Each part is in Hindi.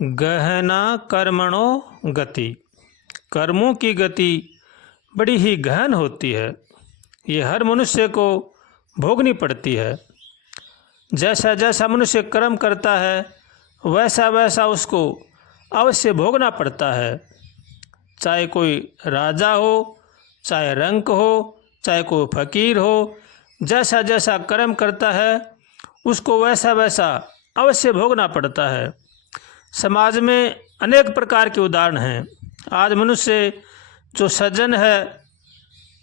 गहना कर्मणो गति। कर्मों की गति बड़ी ही गहन होती है। ये हर मनुष्य को भोगनी पड़ती है। जैसा जैसा मनुष्य कर्म करता है वैसा वैसा उसको अवश्य भोगना पड़ता है। चाहे कोई राजा हो, चाहे रंक हो, चाहे कोई फकीर हो, जैसा जैसा कर्म करता है उसको वैसा वैसा अवश्य भोगना पड़ता है। समाज में अनेक प्रकार के उदाहरण हैं। आज मनुष्य जो सज्जन है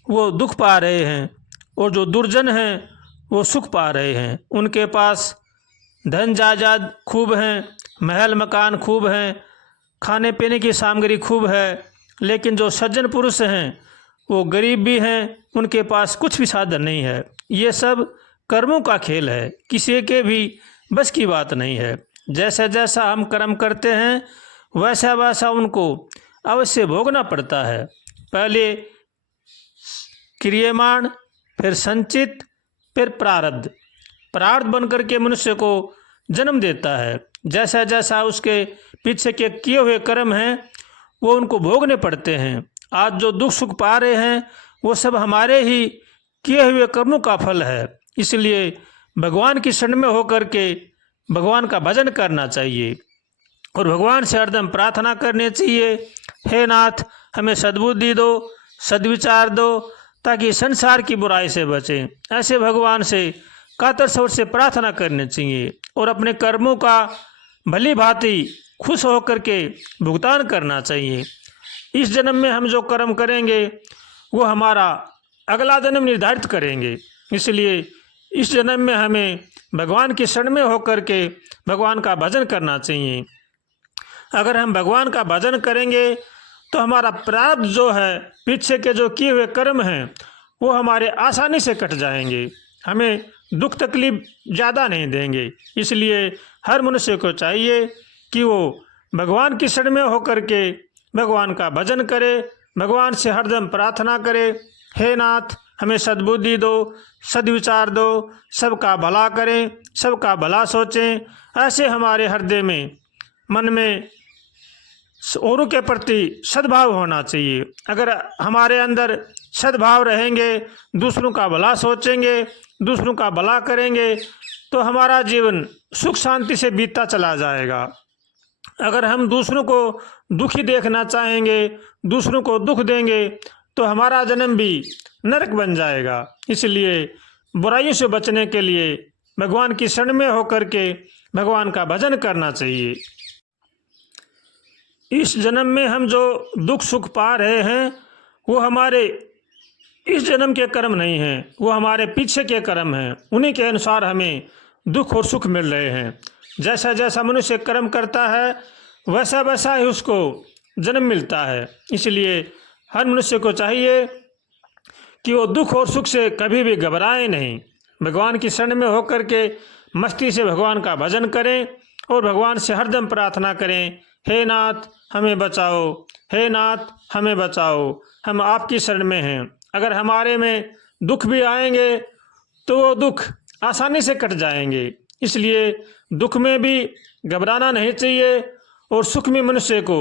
वो दुख पा रहे हैं और जो दुर्जन हैं वो सुख पा रहे हैं। उनके पास धन जायदाद खूब हैं, महल मकान खूब हैं, खाने पीने की सामग्री खूब है, लेकिन जो सज्जन पुरुष हैं वो गरीब भी हैं, उनके पास कुछ भी साधन नहीं है। ये सब कर्मों का खेल है, किसी के भी बस की बात नहीं है। जैसा जैसा हम कर्म करते हैं वैसा वैसा उनको अवश्य भोगना पड़ता है। पहले क्रियमाण, फिर संचित, फिर प्रारब्ध। प्रारब्ध बन करके मनुष्य को जन्म देता है। जैसा जैसा उसके पीछे के किए हुए कर्म हैं वो उनको भोगने पड़ते हैं। आज जो दुख सुख पा रहे हैं वो सब हमारे ही किए हुए कर्मों का फल है। इसलिए भगवान की शरण में होकर के भगवान का भजन करना चाहिए और भगवान से हरदम प्रार्थना करनी चाहिए, हे नाथ हमें सद्बुद्धि दो, सद्विचार दो, ताकि संसार की बुराई से बचें। ऐसे भगवान से कातर स्वर से प्रार्थना करनी चाहिए और अपने कर्मों का भली भांति खुश होकर के भुगतान करना चाहिए। इस जन्म में हम जो कर्म करेंगे वो हमारा अगला जन्म निर्धारित करेंगे। इसलिए इस जन्म में हमें भगवान की शरण में होकर के भगवान का भजन करना चाहिए। अगर हम भगवान का भजन करेंगे तो हमारा प्रारब्ध जो है, पीछे के जो किए हुए कर्म हैं वो हमारे आसानी से कट जाएंगे, हमें दुख तकलीफ ज़्यादा नहीं देंगे। इसलिए हर मनुष्य को चाहिए कि वो भगवान की शरण में होकर के भगवान का भजन करे, भगवान से हरदम प्रार्थना करे, हे नाथ हमें सद्बुद्धि दो, सद्विचार दो, सबका भला करें, सबका भला सोचें। ऐसे हमारे हृदय में, मन में औरों के प्रति सद्भाव होना चाहिए। अगर हमारे अंदर सद्भाव रहेंगे, दूसरों का भला सोचेंगे, दूसरों का भला करेंगे, तो हमारा जीवन सुख शांति से बीतता चला जाएगा। अगर हम दूसरों को दुखी देखना चाहेंगे, दूसरों को दुख देंगे, तो हमारा जन्म भी नरक बन जाएगा। इसलिए बुराइयों से बचने के लिए भगवान की शरण में होकर के भगवान का भजन करना चाहिए। इस जन्म में हम जो दुख सुख पा रहे हैं वो हमारे इस जन्म के कर्म नहीं हैं, वो हमारे पीछे के कर्म हैं। उन्हीं के अनुसार हमें दुख और सुख मिल रहे हैं। जैसा जैसा मनुष्य कर्म करता है वैसा वैसा ही उसको जन्म मिलता है। इसलिए हर मनुष्य को चाहिए कि वो दुख और सुख से कभी भी घबराए नहीं, भगवान की शरण में होकर के मस्ती से भगवान का भजन करें और भगवान से हरदम प्रार्थना करें, हे नाथ हमें बचाओ, हे नाथ हमें बचाओ, हम आपकी शरण में हैं। अगर हमारे में दुख भी आएंगे तो वो दुख आसानी से कट जाएंगे। इसलिए दुख में भी घबराना नहीं चाहिए और सुख में मनुष्य को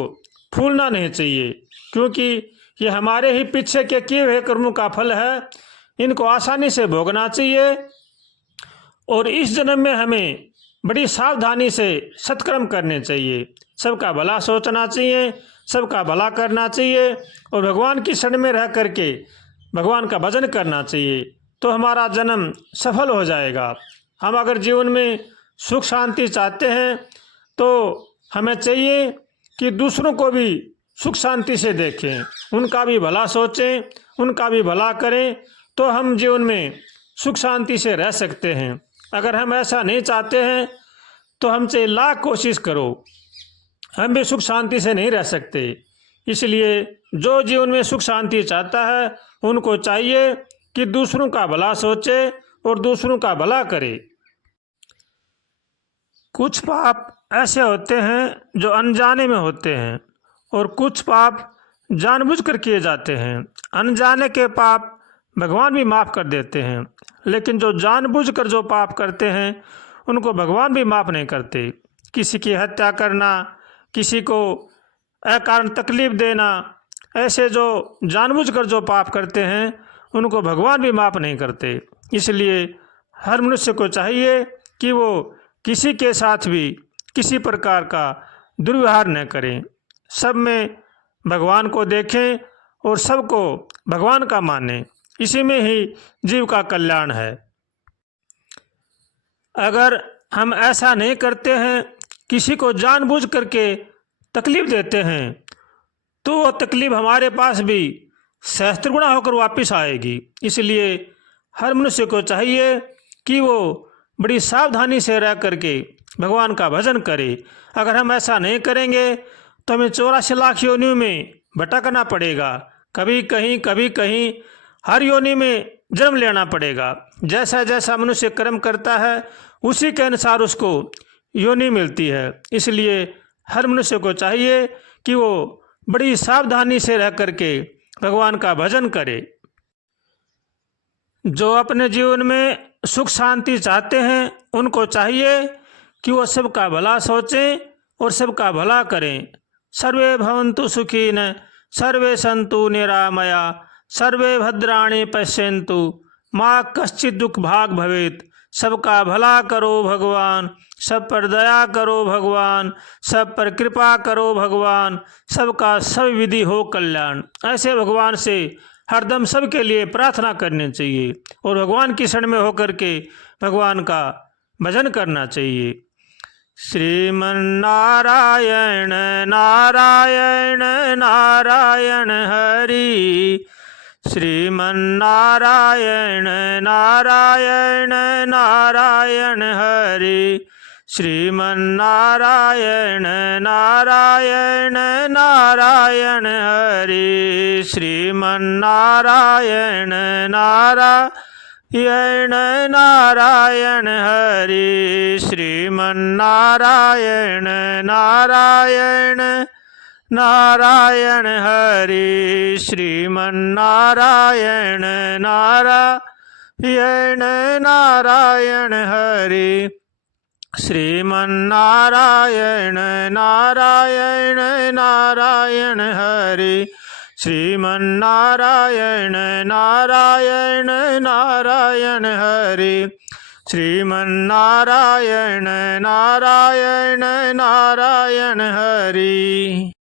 फूलना नहीं चाहिए, क्योंकि ये हमारे ही पीछे के किए हुए कर्मों का फल है। इनको आसानी से भोगना चाहिए और इस जन्म में हमें बड़ी सावधानी से सत्कर्म करने चाहिए, सबका भला सोचना चाहिए, सबका भला करना चाहिए और भगवान की शरण में रह करके भगवान का भजन करना चाहिए, तो हमारा जन्म सफल हो जाएगा। हम अगर जीवन में सुख शांति चाहते हैं तो हमें चाहिए कि दूसरों को भी सुख शांति से देखें, उनका भी भला सोचें, उनका भी भला करें, तो हम जीवन में सुख शांति से रह सकते हैं। अगर हम ऐसा नहीं चाहते हैं तो हमसे लाख कोशिश करो, हम भी सुख शांति से नहीं रह सकते। इसलिए जो जीवन में सुख शांति चाहता है उनको चाहिए कि दूसरों का भला सोचे और दूसरों का भला करे। कुछ पाप ऐसे होते हैं जो अनजाने में होते हैं और कुछ पाप जानबूझकर किए जाते हैं। अनजाने के पाप भगवान भी माफ़ कर देते हैं, लेकिन जो जानबूझकर जो पाप करते हैं उनको भगवान भी माफ़ नहीं करते। किसी की हत्या करना, किसी को अकारण तकलीफ देना, ऐसे जो जानबूझकर जो पाप करते हैं उनको भगवान भी माफ़ नहीं करते। इसलिए हर मनुष्य को चाहिए कि वो किसी के साथ भी किसी प्रकार का दुर्व्यवहार न करें, सब में भगवान को देखें और सबको भगवान का मानें। इसी में ही जीव का कल्याण है। अगर हम ऐसा नहीं करते हैं, किसी को जानबूझ करके तकलीफ देते हैं, तो वो तकलीफ हमारे पास भी सहस्त्रगुणा होकर वापस आएगी। इसलिए हर मनुष्य को चाहिए कि वो बड़ी सावधानी से रह करके भगवान का भजन करे। अगर हम ऐसा नहीं करेंगे तो हमें 84 लाख योनियों में भटकना पड़ेगा, कभी कहीं हर योनि में जन्म लेना पड़ेगा। जैसा जैसा मनुष्य कर्म करता है उसी के अनुसार उसको योनि मिलती है। इसलिए हर मनुष्य को चाहिए कि वो बड़ी सावधानी से रह करके भगवान का भजन करे। जो अपने जीवन में सुख शांति चाहते हैं उनको चाहिए कि वो सबका भला सोचें और सबका भला करें। सर्वे भवन्तु सुखिनः, सर्वे सन्तु निरामया, सर्वे भद्राणि पश्यन्तु, माँ कश्चित् दुख भाग भवेत्। सबका भला करो भगवान, सब पर दया करो भगवान, सब पर कृपा करो भगवान, सबका सब विधि हो कल्याण। ऐसे भगवान से हरदम सबके लिए प्रार्थना करनी चाहिए और भगवान की शरण में होकर के भगवान का भजन करना चाहिए। श्रीमन्नारायण नारायण नारायण हरि, श्रीमन्नारायण नारायण नारायण हरि, श्रीमन्नारायण नारायण नारायण हरि, श्रीमन्नारायण नारायण नारायण हरि, श्रीमन्नारायण नारायण नारायण हरि, श्रीमन्नारायण नारायण नारायण हरि, श्रीमन्नारायण नारायण नारायण हरि, श्रीमन्नारायण नारायण नारायण हरि, श्रीमन्नारायण नारायण नारायण हरि।